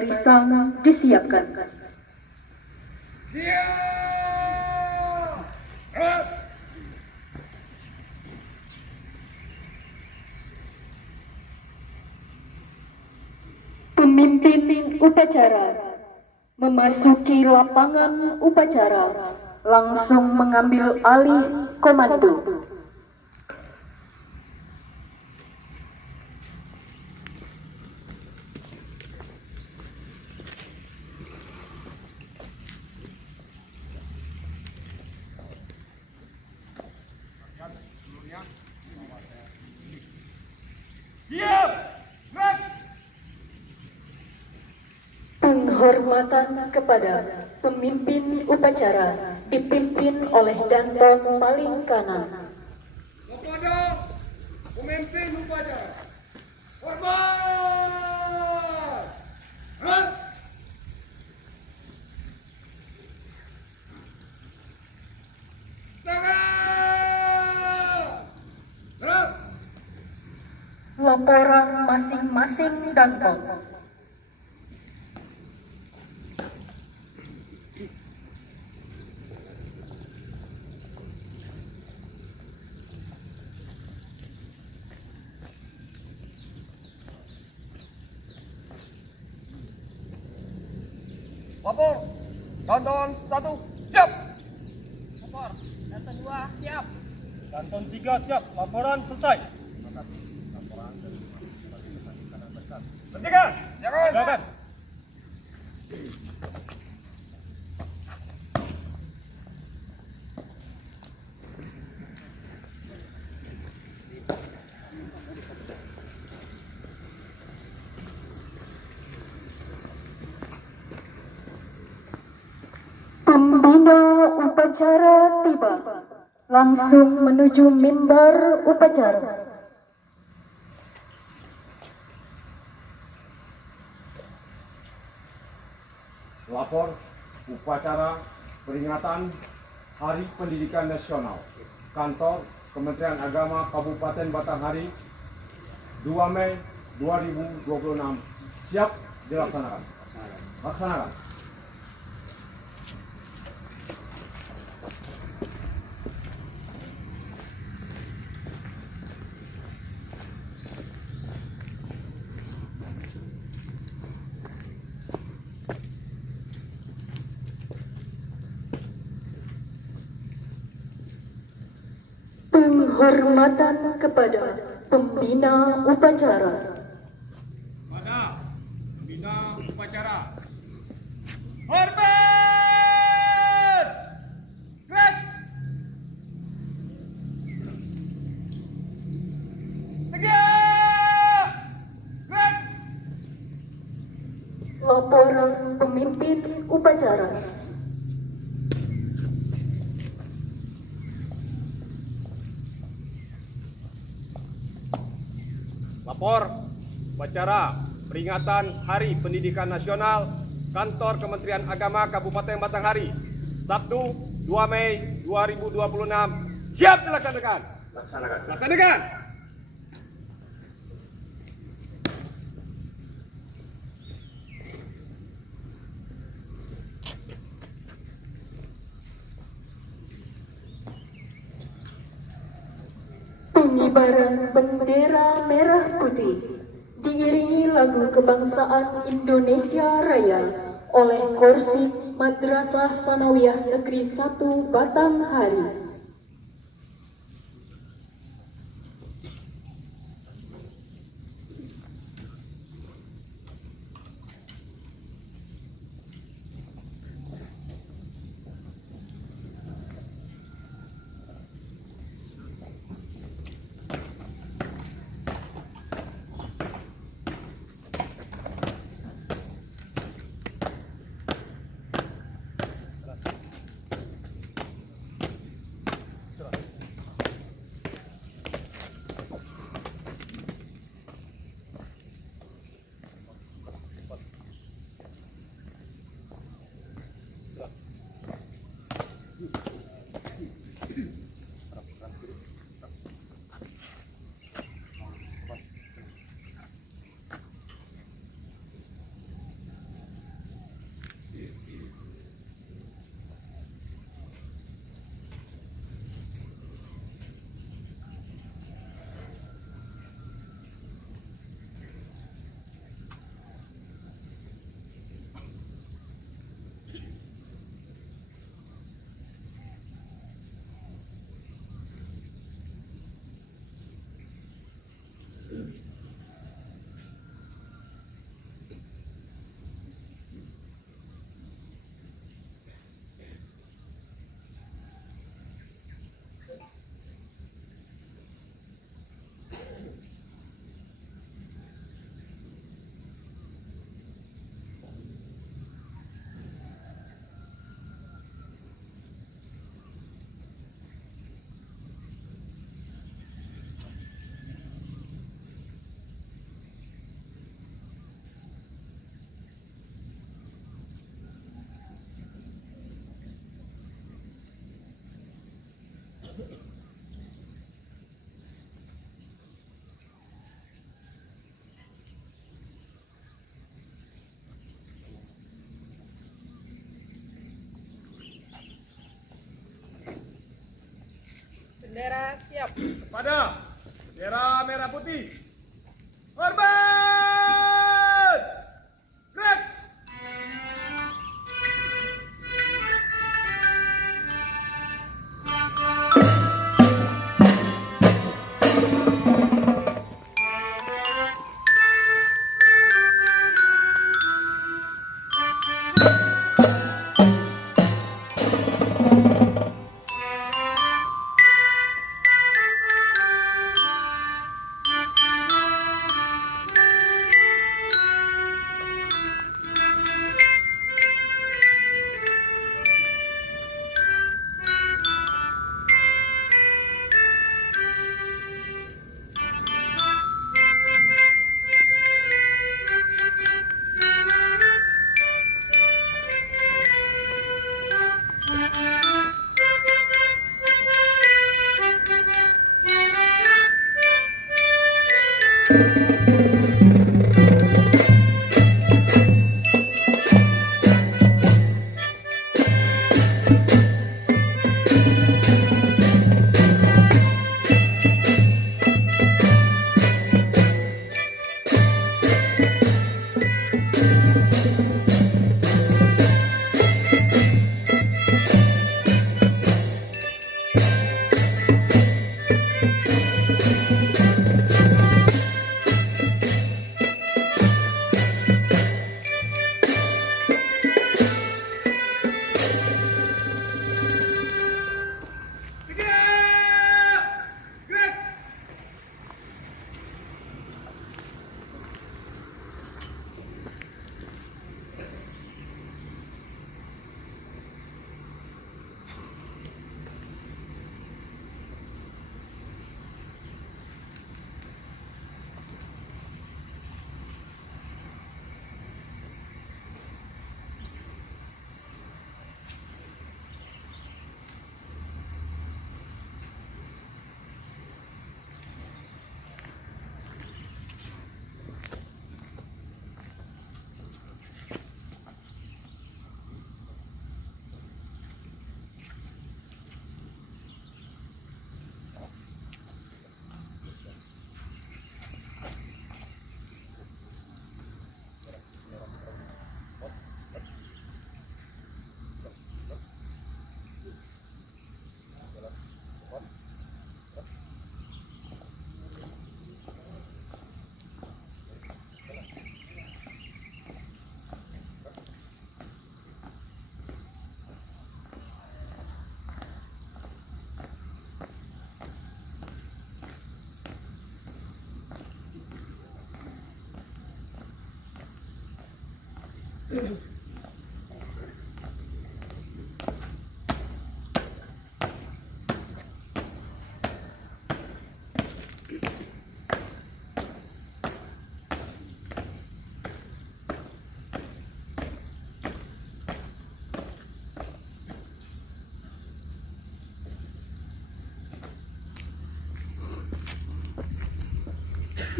Barisan disiapkan. Pemimpin upacara memasuki lapangan upacara, langsung mengambil alih komando. Penghormatan kepada pemimpin upacara dipimpin oleh Danton paling kanan. Kepada pemimpin upacara, hormat! Tangan! Laporan masing-masing Danton. Lapor, Danton 1, siap! Lapor, Danton 2, siap. Danton 3 siap, laporan selesai. Hentikan! Jangan! Silakan. Pembina upacara tiba, langsung menuju mimbar upacara. Lapor upacara peringatan Hari Pendidikan Nasional Kantor Kementerian Agama Kabupaten Batanghari 2 Mei 2026 siap dilaksanakan. Laksanakan. Penghormatan kepada pembina upacara. Pada pembina upacara, hormat! Gerak! Tegak! Gerak! Laporan pemimpin upacara. Lapor upacara peringatan Hari Pendidikan Nasional Kantor Kementerian Agama Kabupaten Batanghari Sabtu 2 Mei 2026 siap dilaksanakan. Laksanakan. Pengibaran bendera merah putih diiringi lagu kebangsaan Indonesia Raya oleh Korsik Madrasah Sanawiyah Negeri 1 Batanghari. Bendera siap. Pada bendera merah putih. Hormat. Gerak.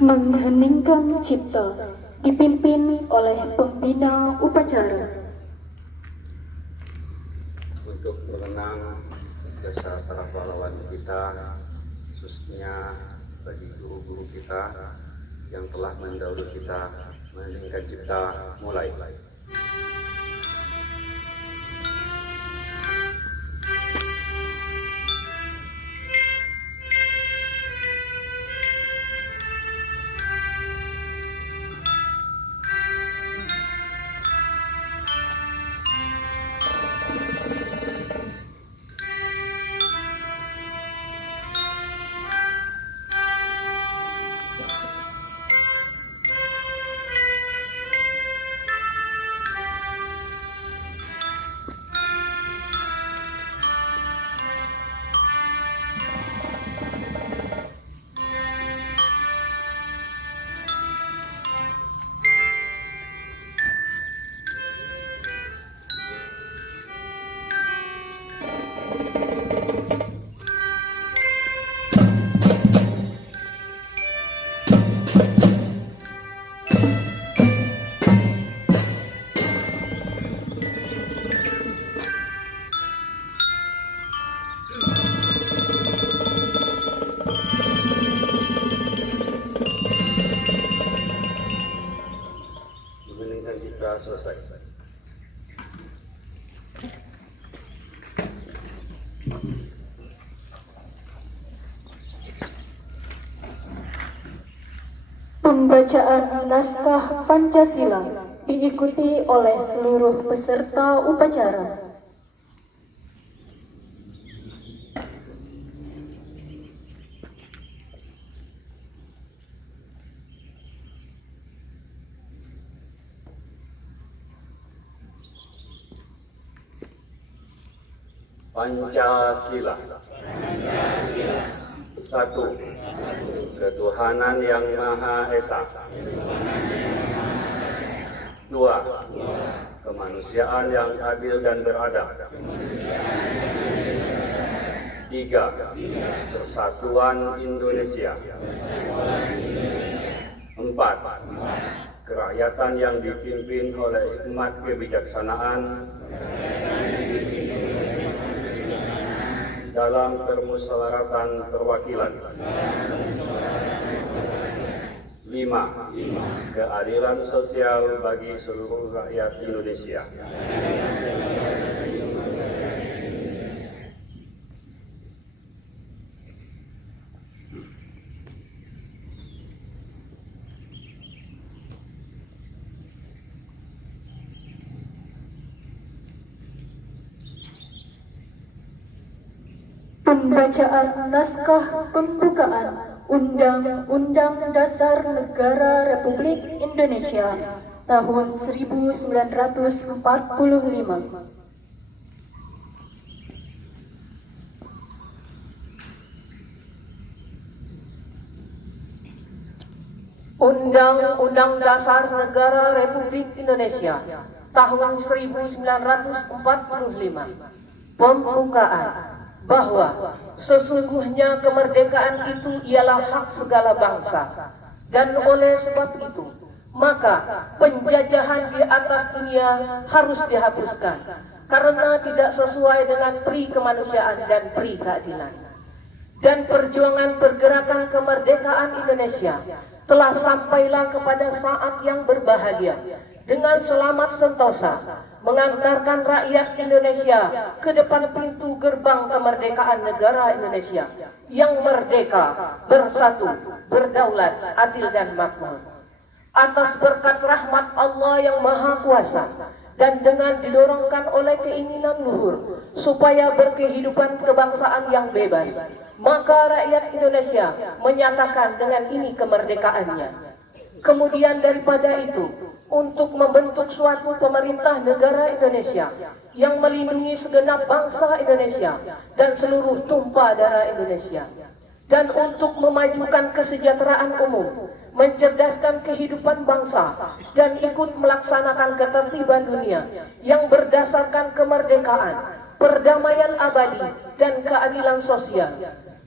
Mengheningkan cipta dipimpin oleh pembina upacara. Untuk mengenang jasa para pahlawan kita, khususnya bagi guru-guru kita yang telah mendahului kita, mengheningkan cipta mulai. dengan ikhlas selesai. Pembacaan naskah Pancasila diikuti oleh seluruh peserta upacara. Pancasila. Satu, ketuhanan yang Maha Esa. Dua, kemanusiaan yang adil dan beradab. Tiga, persatuan Indonesia. Empat, kerakyatan yang dipimpin oleh hikmat kebijaksanaan dalam permusyawaratan perwakilan. 5. Keadilan sosial bagi seluruh rakyat Indonesia. Pembacaan naskah pembukaan Undang-Undang Dasar Negara Republik Indonesia tahun 1945. Undang-Undang Dasar Negara Republik Indonesia tahun 1945. Pembukaan bahwa sesungguhnya kemerdekaan itu ialah hak segala bangsa, dan oleh sebab itu maka penjajahan di atas dunia harus dihapuskan karena tidak sesuai dengan pri kemanusiaan dan pri keadilan. Dan perjuangan pergerakan kemerdekaan Indonesia telah sampailah kepada saat yang berbahagia dengan selamat sentosa mengantarkan rakyat Indonesia ke depan pintu gerbang kemerdekaan negara Indonesia yang merdeka, bersatu, berdaulat, adil dan makmur. Atas berkat rahmat Allah yang Maha Kuasa dan dengan didorongkan oleh keinginan luhur supaya berkehidupan kebangsaan yang bebas, maka rakyat Indonesia menyatakan dengan ini kemerdekaannya. Kemudian daripada itu, untuk membentuk suatu pemerintah negara Indonesia yang melindungi segenap bangsa Indonesia dan seluruh tumpah darah Indonesia, dan untuk memajukan kesejahteraan umum, mencerdaskan kehidupan bangsa, dan ikut melaksanakan ketertiban dunia yang berdasarkan kemerdekaan, perdamaian abadi, dan keadilan sosial.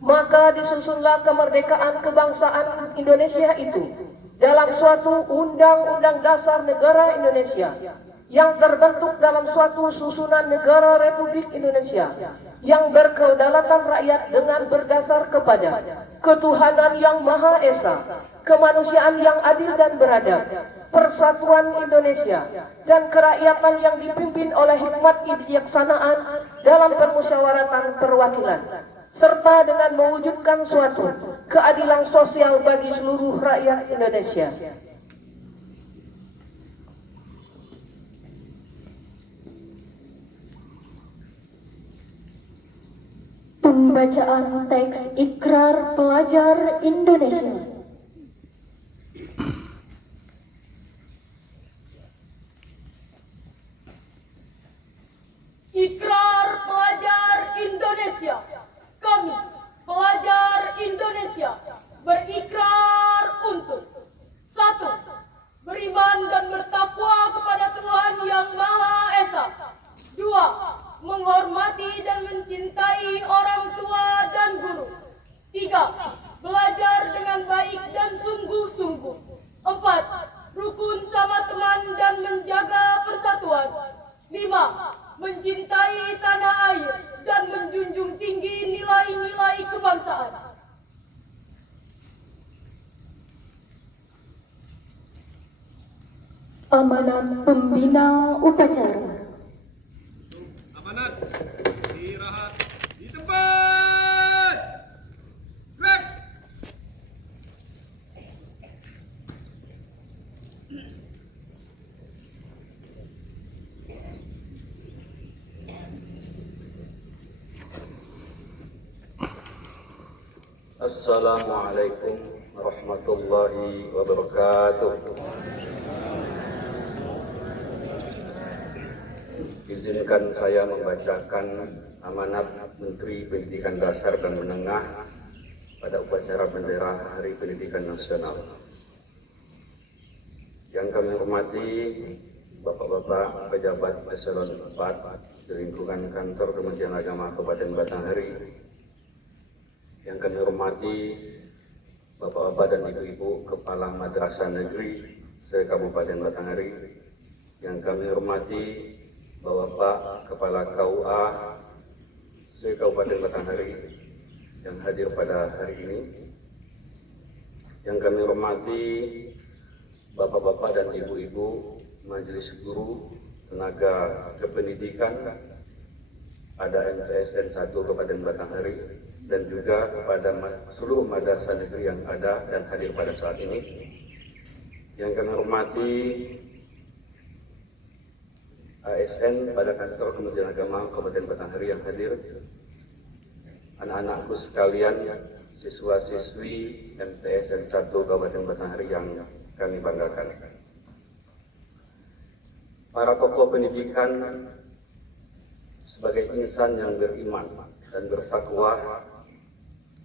Maka disusunlah kemerdekaan kebangsaan Indonesia itu dalam suatu Undang-Undang Dasar Negara Indonesia yang terbentuk dalam suatu susunan negara Republik Indonesia yang berkedaulatan rakyat dengan berdasar kepada ketuhanan yang Maha Esa, kemanusiaan yang adil dan beradab, persatuan Indonesia, dan kerakyatan yang dipimpin oleh hikmat kebijaksanaan dalam permusyawaratan perwakilan, serta dengan mewujudkan suatu keadilan sosial bagi seluruh rakyat Indonesia. Pembacaan teks Ikrar Pelajar Indonesia. Ikrar Pelajar Indonesia. Kami, pelajar Indonesia, berikrar untuk 1. Beriman dan bertakwa kepada Tuhan Yang Maha Esa. 2. Menghormati dan mencintai orang tua dan guru. 3. Belajar dengan baik dan sungguh-sungguh. 4. Rukun sama teman dan menjaga persatuan. 5. Mencintai tanah air dan menjunjung tinggi nilai-nilai kebangsaan. Amanat pembina upacara. Amanat. Istirahat di tempat. Gerak. Assalamualaikum warahmatullahi wabarakatuh. Izinkan saya membacakan amanat Menteri Pendidikan Dasar dan Menengah pada upacara bendera Hari Pendidikan Nasional. Yang kami hormati Bapak-Bapak pejabat eselon 4 di lingkungan kantor Kementerian Agama Kabupaten Batanghari. Yang kami hormati Bapak-Bapak dan Ibu-Ibu Kepala Madrasah Negeri se-Kabupaten Batanghari. Yang kami hormati Bapak Kepala KUA se-Kabupaten Batanghari yang hadir pada hari ini. Yang kami hormati Bapak-Bapak dan Ibu-Ibu Majelis Guru Tenaga Kependidikan ada MTSN 1 Kabupaten Batanghari dan juga kepada seluruh madrasah negeri yang ada dan hadir pada saat ini. Yang kami hormati ASN pada kantor Kementerian Agama Kabupaten Batanghari yang hadir, anak-anakku sekalian, siswa-siswi MTSN 1 Kabupaten Batanghari yang kami banggakan. Para tokoh pendidikan sebagai insan yang beriman dan bertakwa,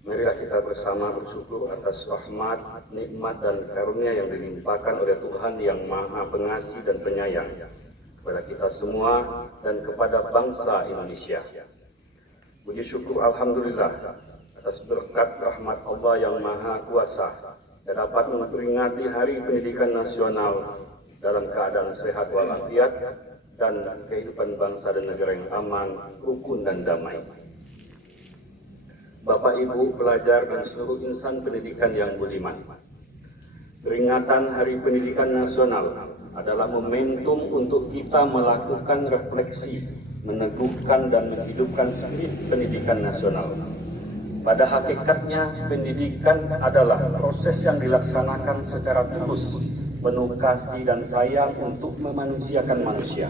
marilah kita bersama bersyukur atas rahmat, nikmat dan karunia yang dilimpahkan oleh Tuhan yang Maha Pengasih dan Penyayang kepada kita semua dan kepada bangsa Indonesia. Puji syukur alhamdulillah atas berkat rahmat Allah yang Maha Kuasa dan dapat memperingati Hari Pendidikan Nasional dalam keadaan sehat walafiat dan kehidupan bangsa dan negara yang aman, rukun dan damai. Bapak, Ibu, pelajar dan seluruh insan pendidikan yang budiman, peringatan Hari Pendidikan Nasional adalah momentum untuk kita melakukan refleksi, meneguhkan dan menghidupkan spirit pendidikan nasional. Pada hakikatnya, pendidikan adalah proses yang dilaksanakan secara tulus, penuh kasih dan sayang untuk memanusiakan manusia.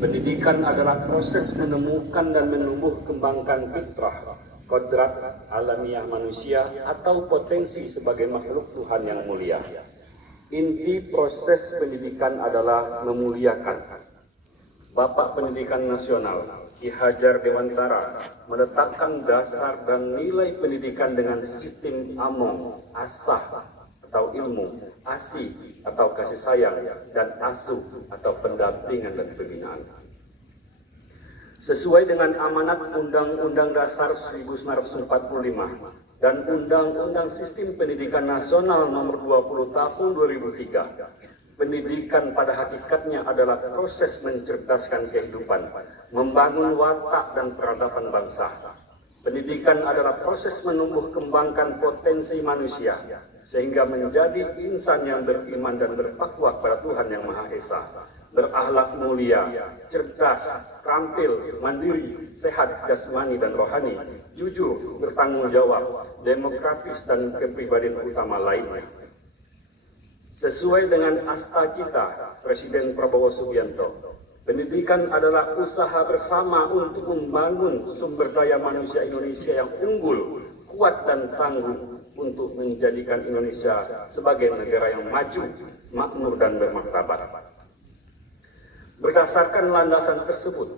Pendidikan adalah proses menemukan dan menumbuh kembangkan fitrah, kodrat alamiah manusia atau potensi sebagai makhluk Tuhan yang mulia. Inti proses pendidikan adalah memuliakan. Bapak Pendidikan Nasional Ki Hajar Dewantara meletakkan dasar dan nilai pendidikan dengan sistem AMO, asah atau ilmu, asih atau kasih sayang, dan asuh atau pendampingan dan pembinaan. Sesuai dengan amanat Undang-Undang Dasar 1945 dan Undang-Undang Sistem Pendidikan Nasional Nomor 20 Tahun 2003, pendidikan pada hakikatnya adalah proses mencerdaskan kehidupan, membangun watak dan peradaban bangsa. Pendidikan adalah proses menumbuh kembangkan potensi manusia sehingga menjadi insan yang beriman dan bertakwa kepada Tuhan yang Maha Esa, berakhlak mulia, cerdas, terampil, mandiri, sehat jasmani dan rohani, jujur, bertanggung jawab, demokratis dan kepribadian utama lainnya. Sesuai dengan asta cita Presiden Prabowo Subianto, pendidikan adalah usaha bersama untuk membangun sumber daya manusia Indonesia yang unggul, kuat dan tangguh untuk menjadikan Indonesia sebagai negara yang maju, makmur dan bermartabat. Berdasarkan landasan tersebut,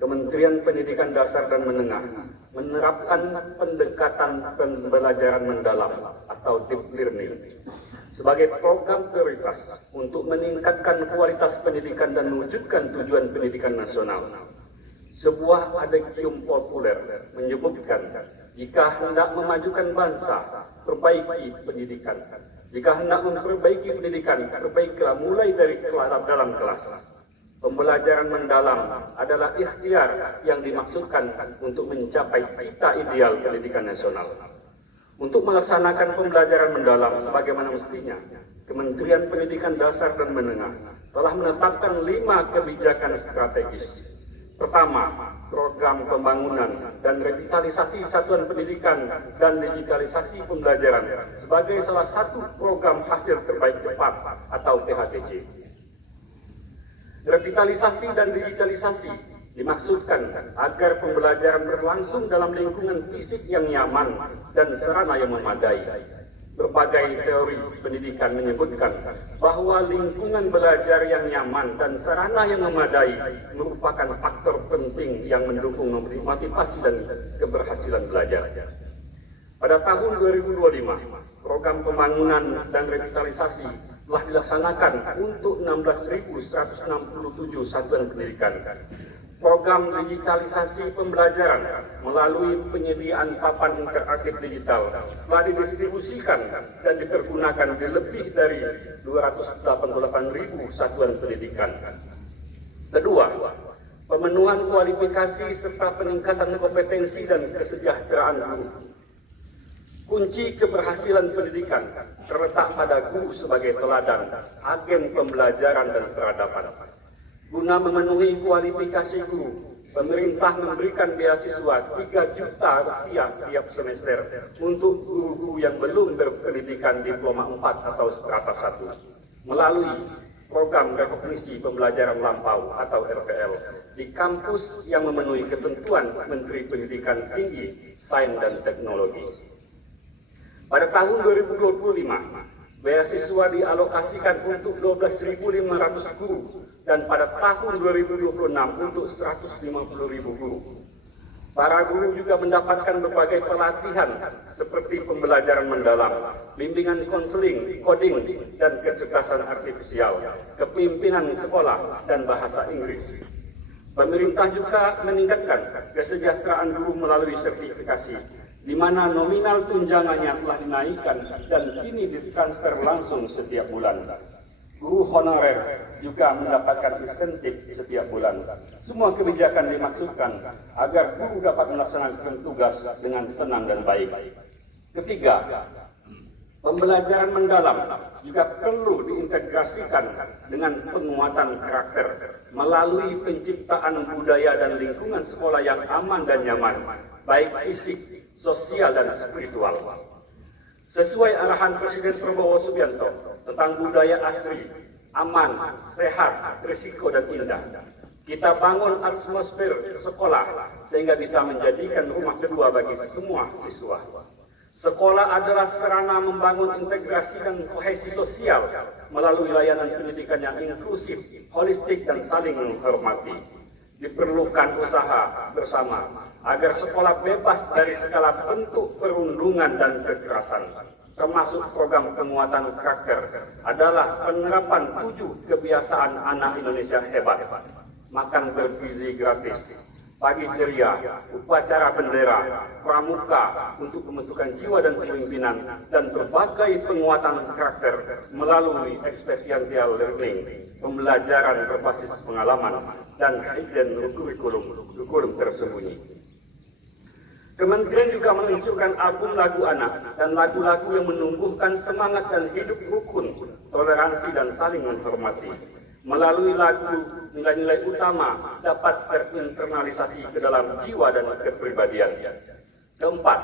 Kementerian Pendidikan Dasar dan Menengah menerapkan pendekatan pembelajaran mendalam atau deep learning sebagai program prioritas untuk meningkatkan kualitas pendidikan dan mewujudkan tujuan pendidikan nasional. Sebuah adikium populer menyebutkan, jika hendak memajukan bangsa, perbaiki pendidikan. Jika hendak memperbaiki pendidikan, perbaikilah mulai dari dalam kelas. Pembelajaran mendalam adalah ikhtiar yang dimaksudkan untuk mencapai cita ideal pendidikan nasional. Untuk melaksanakan pembelajaran mendalam sebagaimana mestinya, Kementerian Pendidikan Dasar dan Menengah telah menetapkan 5 kebijakan strategis. Pertama, program pembangunan dan revitalisasi satuan pendidikan dan digitalisasi pembelajaran sebagai salah satu program hasil terbaik cepat atau PHTC. Revitalisasi dan digitalisasi dimaksudkan agar pembelajaran berlangsung dalam lingkungan fisik yang nyaman dan sarana yang memadai. Berbagai teori pendidikan menyebutkan bahwa lingkungan belajar yang nyaman dan sarana yang memadai merupakan faktor penting yang mendukung motivasi dan keberhasilan belajar. Pada tahun 2025, program pembangunan dan revitalisasi telah dilaksanakan untuk 16.167 satuan pendidikan. Program digitalisasi pembelajaran melalui penyediaan papan interaktif digital telah didistribusikan dan dipergunakan di lebih dari 288.000 satuan pendidikan. Kedua, pemenuhan kualifikasi serta peningkatan kompetensi dan kesejahteraan guru. Kunci keberhasilan pendidikan terletak pada guru sebagai teladan, agen pembelajaran dan peradaban. Guna memenuhi kualifikasi guru, pemerintah memberikan beasiswa 3 juta rupiah tiap semester untuk guru-guru yang belum berpendidikan diploma 4 atau strata 1 melalui program rekognisi pembelajaran lampau atau RPL di kampus yang memenuhi ketentuan Menteri Pendidikan Tinggi, Sains dan Teknologi. Pada tahun 2025, beasiswa dialokasikan untuk 12.500 guru dan pada tahun 2026 untuk 150.000 guru. Para guru juga mendapatkan berbagai pelatihan seperti pembelajaran mendalam, bimbingan konseling, coding, dan kecerdasan artifisial, kepemimpinan sekolah, dan bahasa Inggris. Pemerintah juga meningkatkan kesejahteraan guru melalui sertifikasi, di mana nominal tunjangannya telah dinaikkan dan kini ditransfer langsung setiap bulan. Guru honorer juga mendapatkan insentif setiap bulan. Semua kebijakan dimaksudkan agar guru dapat melaksanakan tugas dengan tenang dan baik. Ketiga, pembelajaran mendalam juga perlu diintegrasikan dengan penguatan karakter melalui penciptaan budaya dan lingkungan sekolah yang aman dan nyaman, baik fisik, sosial, dan spiritual. Sesuai arahan Presiden Prabowo Subianto tentang budaya asri, aman, sehat, risiko, dan indah, kita bangun atmosfer sekolah sehingga bisa menjadikan rumah kedua bagi semua siswa. Sekolah adalah sarana membangun integrasi dan kohesi sosial melalui layanan pendidikan yang inklusif, holistik, dan saling menghormati. Diperlukan usaha bersama agar sekolah bebas dari segala bentuk perundungan dan kekerasan, termasuk program penguatan karakter adalah penerapan 7 kebiasaan anak Indonesia hebat. Makan bergizi gratis, pagi ceria, upacara bendera, pramuka untuk pembentukan jiwa dan kepemimpinan, dan berbagai penguatan karakter melalui experiential learning, pembelajaran berbasis pengalaman, dan hidden kurikulum tersembunyi. Kementerian juga menunjukkan album lagu anak dan lagu-lagu yang menumbuhkan semangat dan hidup rukun, toleransi, dan saling menghormati. Melalui lagu, nilai-nilai utama dapat terinternalisasi ke dalam jiwa dan kepribadian. Keempat,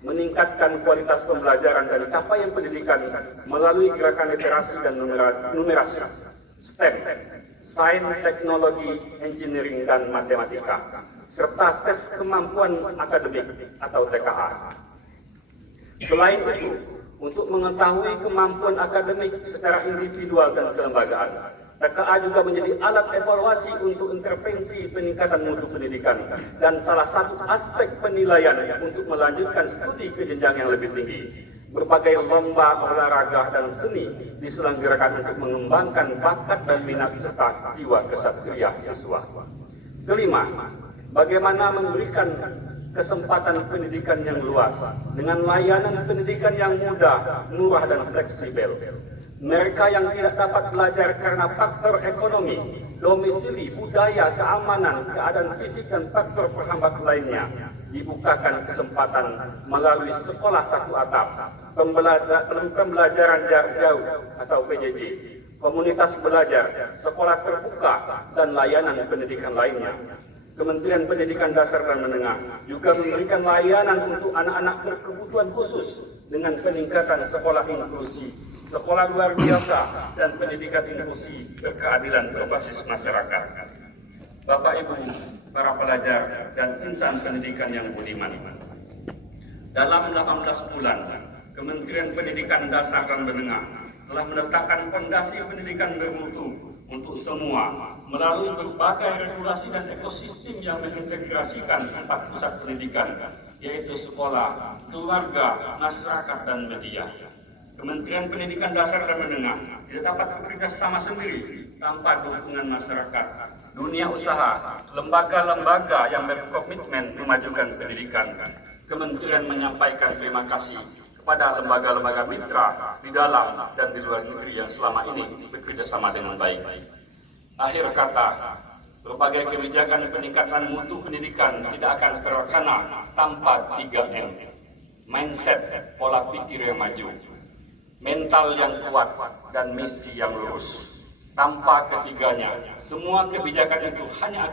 meningkatkan kualitas pembelajaran dan capaian pendidikan melalui gerakan literasi dan numerasi, STEM, Sains, Teknologi, Engineering, dan Matematika, serta tes kemampuan akademik atau TKA. Selain itu, untuk mengetahui kemampuan akademik secara individual dan kelembagaan, TKA juga menjadi alat evaluasi untuk intervensi peningkatan mutu pendidikan dan salah satu aspek penilaian untuk melanjutkan studi ke jenjang yang lebih tinggi. Berbagai lomba olahraga dan seni diselenggarakan untuk mengembangkan bakat dan minat serta jiwa kesatria siswa. Kelima, bagaimana memberikan kesempatan pendidikan yang luas dengan layanan pendidikan yang mudah, murah, dan fleksibel. Mereka yang tidak dapat belajar karena faktor ekonomi, domisili, budaya, keamanan, keadaan fisik, dan faktor penghambat lainnya dibukakan kesempatan melalui sekolah satu atap, pembelajaran jarak jauh atau PJJ, komunitas belajar, sekolah terbuka, dan layanan pendidikan lainnya. Kementerian Pendidikan Dasar dan Menengah juga memberikan layanan untuk anak-anak berkebutuhan khusus dengan peningkatan sekolah inklusi, sekolah luar biasa, dan pendidikan inklusi berkeadilan berbasis masyarakat. Bapak Ibu, para pelajar dan insan pendidikan yang budiman, dalam 18 bulan, Kementerian Pendidikan Dasar dan Menengah telah meletakkan fondasi pendidikan bermutu untuk semua melalui berbagai regulasi dan ekosistem yang mengintegrasikan 4 pusat pendidikan, yaitu sekolah, keluarga, masyarakat, dan media. Kementerian Pendidikan Dasar dan Menengah tidak dapat bekerja sama sendiri tanpa dukungan masyarakat, dunia usaha, lembaga-lembaga yang berkomitmen memajukan pendidikan. Kementerian menyampaikan terima kasih kepada lembaga-lembaga mitra di dalam dan di luar negeri yang selama ini bekerja sama dengan baik. Akhir kata, berbagai kebijakan peningkatan mutu pendidikan tidak akan terlaksana tanpa 3M. Mindset, pola pikir yang maju, mental yang kuat, dan misi yang lurus. Tanpa ketiganya, semua kebijakan itu hanya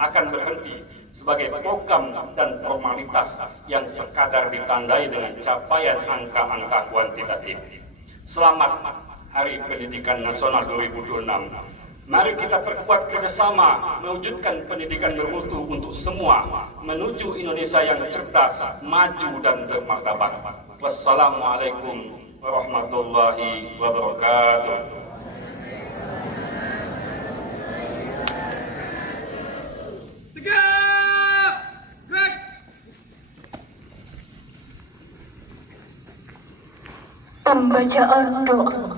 akan berhenti sebagai program dan formalitas yang sekadar ditandai dengan capaian angka-angka kuantitatif. Selamat Hari Pendidikan Nasional 2026. Mari kita perkuat kerjasama mewujudkan pendidikan bermutu untuk semua menuju Indonesia yang cerdas, maju, dan bermartabat. Wassalamualaikum warahmatullahi wabarakatuh. Pembacaan doa.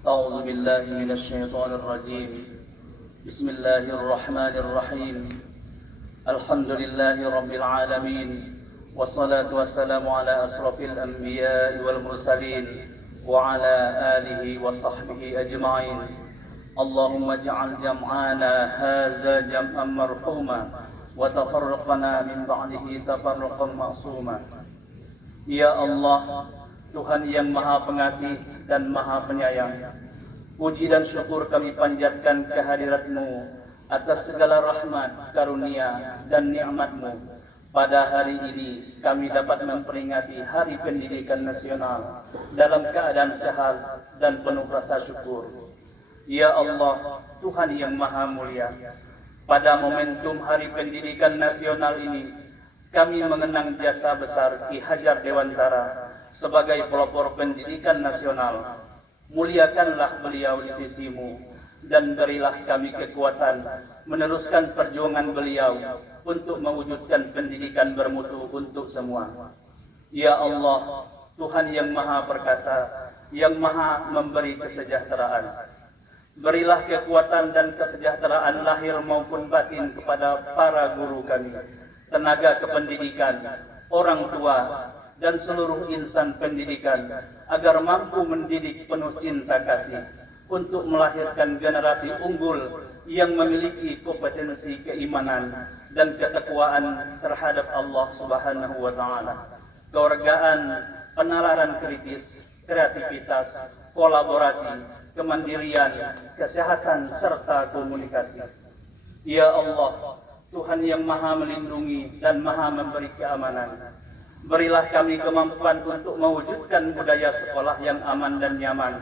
أعوذ بالله من الشيطان الرجيم بسم الله الرحمن الرحيم الحمد لله رب العالمين والصلاة والسلام على أشرف الأنبياء والمرسلين وعلى آله وصحبه أجمعين اللهم اجعل جمعنا هذا جمعا مرحوما وتفرقنا من بعده تفرقا معصوما. Ya Allah, Tuhan yang Maha Pengasih dan Maha Penyayang, puji dan syukur kami panjatkan kehadirat-Mu atas segala rahmat, karunia, dan nikmat-Mu. Pada hari ini kami dapat memperingati Hari Pendidikan Nasional dalam keadaan sehat dan penuh rasa syukur. Ya Allah, Tuhan yang Maha Mulia, pada momentum Hari Pendidikan Nasional ini, kami mengenang jasa besar Ki Hajar Dewantara sebagai pelopor pendidikan nasional. Muliakanlah beliau di sisi-Mu dan berilah kami kekuatan meneruskan perjuangan beliau untuk mewujudkan pendidikan bermutu untuk semua. Ya Allah, Tuhan yang Maha Perkasa, yang Maha memberi kesejahteraan, berilah kekuatan dan kesejahteraan lahir maupun batin kepada para guru kami, tenaga kependidikan, orang tua, dan seluruh insan pendidikan agar mampu mendidik penuh cinta kasih untuk melahirkan generasi unggul yang memiliki kompetensi keimanan dan ketakwaan terhadap Allah Subhanahu wa Ta'ala, kewargaan, penalaran kritis, kreativitas, kolaborasi, kemandirian, kesehatan, serta komunikasi. Ya Allah, Tuhan yang Maha melindungi dan Maha memberi keamanan, berilah kami kemampuan untuk mewujudkan budaya sekolah yang aman dan nyaman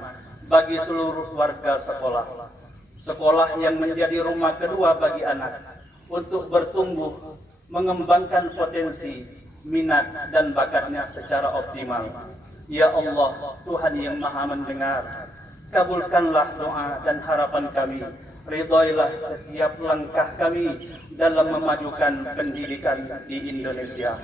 bagi seluruh warga sekolah. Sekolah yang menjadi rumah kedua bagi anak untuk bertumbuh, mengembangkan potensi, minat, dan bakatnya secara optimal. Ya Allah, Tuhan yang Maha mendengar, kabulkanlah doa dan harapan kami. Ridhoilah setiap langkah kami dalam memajukan pendidikan di Indonesia.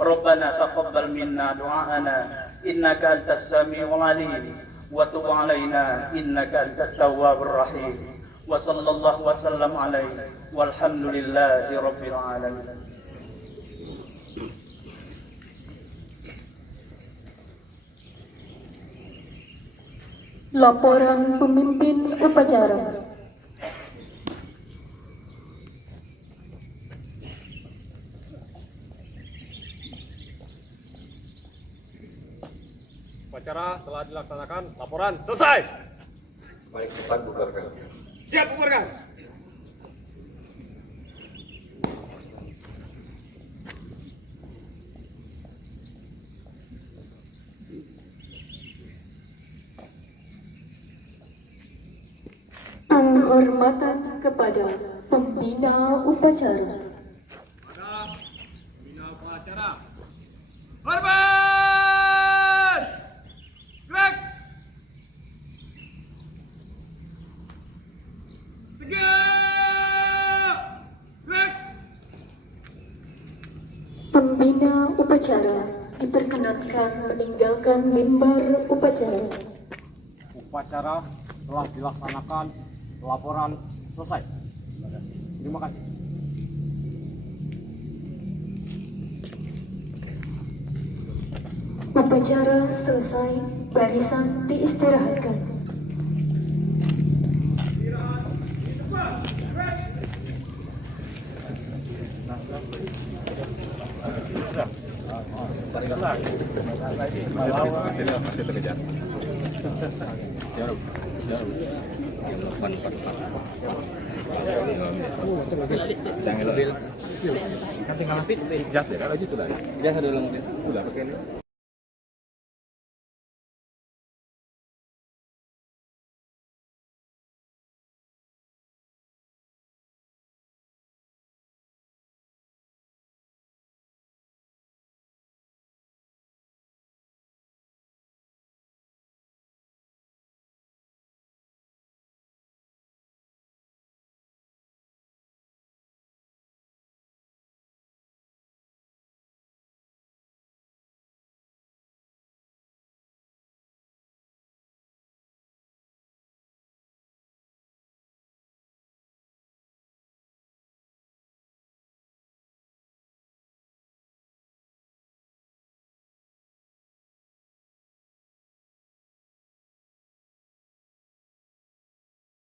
Rabbana taqabbal minna du'aana innaka antas samiul alim wa tub 'alaina innaka antat tawwabur rahim. Wa sallallahu wa sallam alaihi walhamdulillahi rabbil alamin. Laporan pemimpin upacara. Upacara telah dilaksanakan. Laporan selesai. Baik, cepat bubarkan. Siap bubarkan. Penghormatan kepada pembina upacara. Pada pembina upacara. Hormat! Gerak! Tegak! Gerak! Pembina upacara diperkenankan meninggalkan mimbar upacara. Upacara telah dilaksanakan. Laporan selesai. Terima kasih. Upacara selesai, barisan diistirahatkan. Masih terkejar. Jangan lebih. Kan tinggal nanti jas ya, kalau itu sudah. Jas dulu mungkin. Sudah pakai ini.